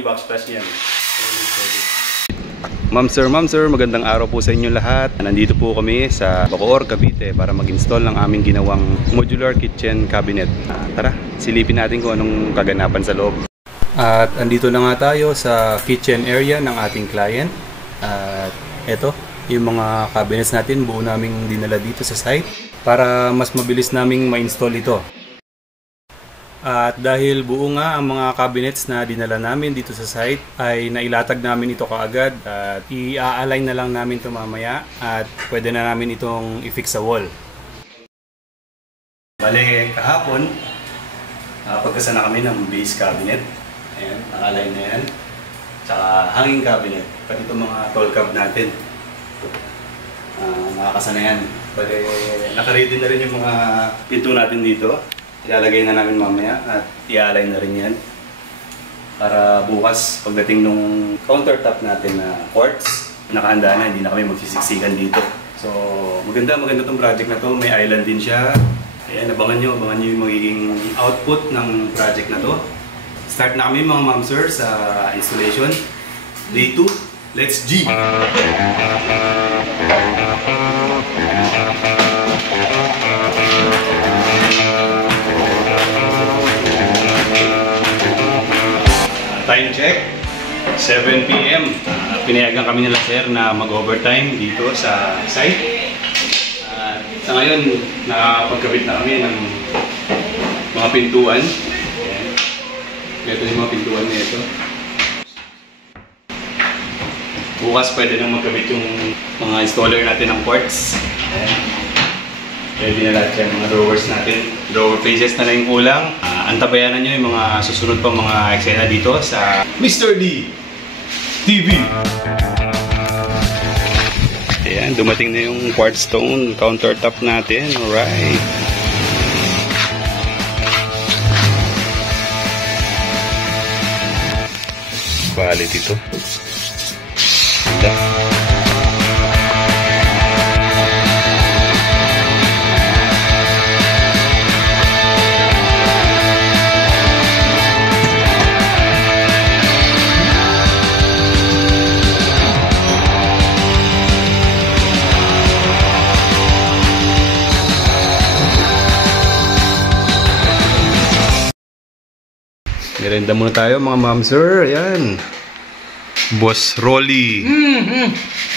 yung backsplash niyan. Ma'am sir, magandang araw po sa inyo lahat. Nandito po kami sa Bacoor, Cavite para mag-install ng aming ginawang modular kitchen cabinet. Tara, silipin natin kung anong kaganapan sa loob. At andito na nga tayo sa kitchen area ng ating client. At eto, yung mga cabinets natin buo naming dinala dito sa site para mas mabilis naming ma-install ito. At dahil buo nga ang mga cabinets na dinala namin dito sa site, ay nailatag namin ito kaagad at i-align na lang namin ito mamaya at pwede na namin itong i-fix sa wall. Bale, kahapon, pagkasa na kami ng base cabinet. Ayan, naka-align na yan. Tsaka hanging cabinet, pati itong mga tall cab natin. Nakakasa na yan. Bale, naka-ready na rin yung mga pinto natin dito. Ilalagay na namin mamaya at i-align na rin yan para bukas pagdating nung countertop natin na quartz, nakahanda na, hindi na kami magsisiksikan dito. So maganda tong project na to, may island din siya. Ayan, abangan nyo yung magiging output ng project na to. Start na kami mga ma'am sir sa installation. Day 2, let's G! Time check, 7 PM. Pinayagan kami nila sir na mag-overtime dito sa site. Sa ngayon, nakapagkabit na kami ng mga pintuan. Ayan. Ito yung mga pintuan na ito. Bukas pwede nang magkabit yung mga installer natin ng quartz. Ayan. Ready na lahat yan, mga drawers natin. Drawer faces na lang yung kulang. Antabayanan nyo yung mga susunod pang mga eksena dito sa Mr. D TV. Ayan, dumating na yung quartz stone countertop natin. Alright. Quality ito. Ganda. Merenda muna tayo mga ma'am sir. Ayan. Boss Rolly.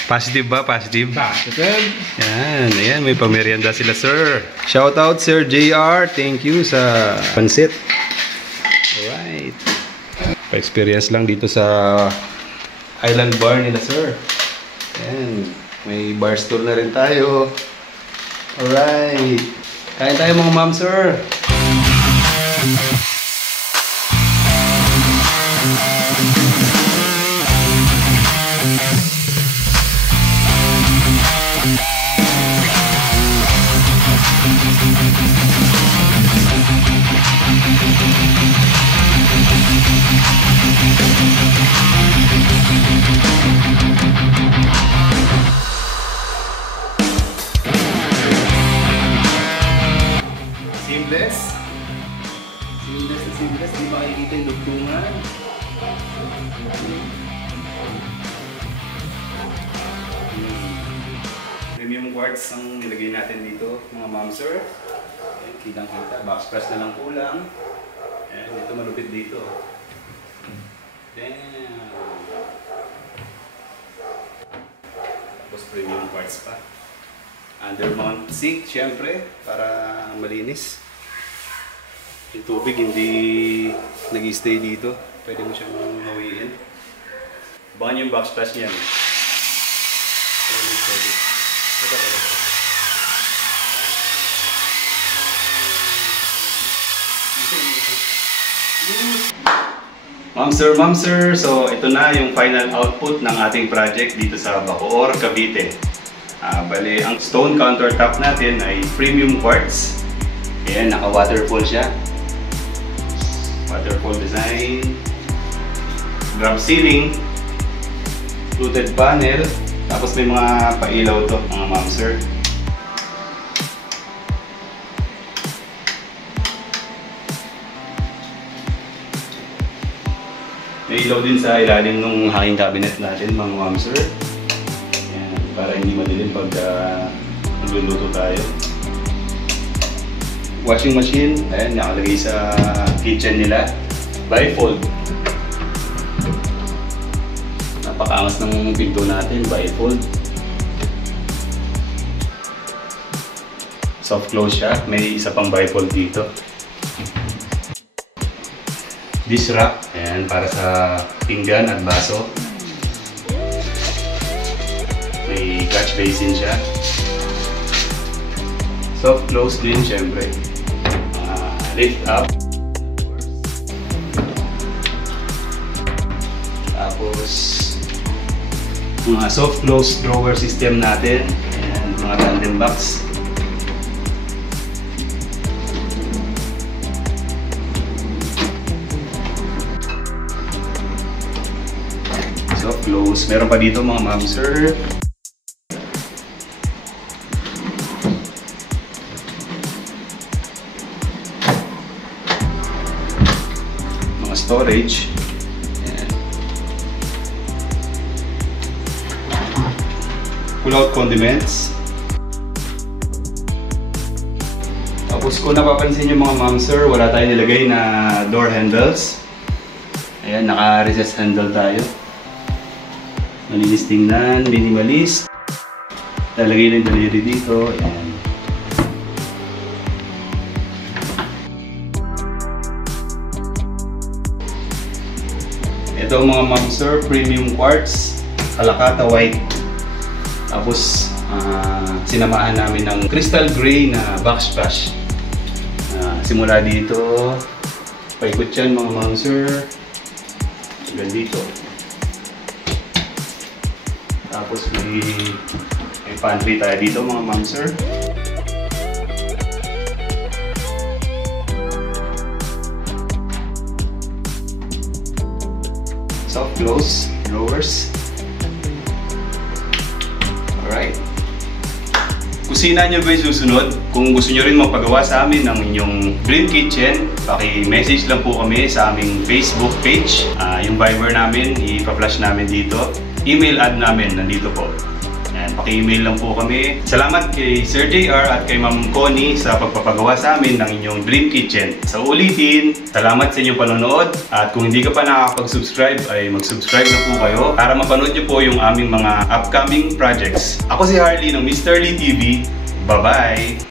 Positive ba? Positive? Positive. Ayan, may pamerienda sila sir. Shout out Sir JR. Thank you sa pansit. Alright. Pa-experience lang dito sa island bar nila sir. Ayan. May bar stool na rin tayo. Alright. Kain tayo mga ma'am sir. Seamless, di makikita yung dugtungan. Premium quartz ang nilagay natin dito mga ma'am sir. Kitang-kita, backsplash na lang kulang. Ayan, ito malupit dito. Damn! Tapos premium quartz pa. Undermount sink, syempre, para malinis. Yung tubig hindi nag-stay dito. Pwede mo siyang hawiin. Abangan yung backsplash niyan. Ma'am sir, so ito na yung final output ng ating project dito sa Bacoor, Cavite. Bale, ang stone countertop natin ay premium quartz. Ayan, naka-waterfall siya. Waterfall design. Drop ceiling. Fluted panel. Tapos may mga pailaw to, mga ma'am sir. May ilaw din sa ilalim ng hanging cabinet natin, mga ma'am sir. Ayan, para hindi madilim pag magluluto tayo. Washing machine, ayan, nakalagay sa kitchen nila. Bifold. Napakaangas ng pinto natin, bifold. Soft close siya, may isa pang bifold dito. Dish rack, ayan, para sa pinggan at baso. May catch basin siya. Soft close din, syempre. Lift up. Tapos, mga soft close drawer system natin. Ayan, mga tandem box. Soft close. Meron pa dito mga ma'am sir. Storage. Ayan. Pull-out condiments. Tapos kung napapansin nyo mga ma'am sir, wala tayong nilagay na door handles. Ayan, naka-recess handle tayo. Malinis tingnan, minimalist. Lalagay na yung daliri dito. Ayan. Ito mga ma'am sir, premium quartz, Kalakata white. Tapos sinamahan namin ng crystal gray na backsplash. Simula dito, paikot yan mga ma'am sir. Hanggang dito. Tapos may pantry tayo dito mga ma'am sir. Soft close drawers. Alright. Kusina nyo ba yung susunod? Kung gusto nyo rin magpagawa sa amin ng inyong dream kitchen, paki-message lang po kami sa aming Facebook page. Yung Viber namin, ipa-flash namin dito. Email ad namin, nandito po. Paki-email lang po kami. Salamat kay Sir JR at kay Ma'am Connie sa pagpapagawa sa amin ng inyong dream kitchen. Sa ulitin, salamat sa inyong panonood. At kung hindi ka pa nakakapag-subscribe, ay mag-subscribe na po kayo para mapanood nyo po yung aming mga upcoming projects. Ako si Harley ng Mr. Lee TV. Bye-bye!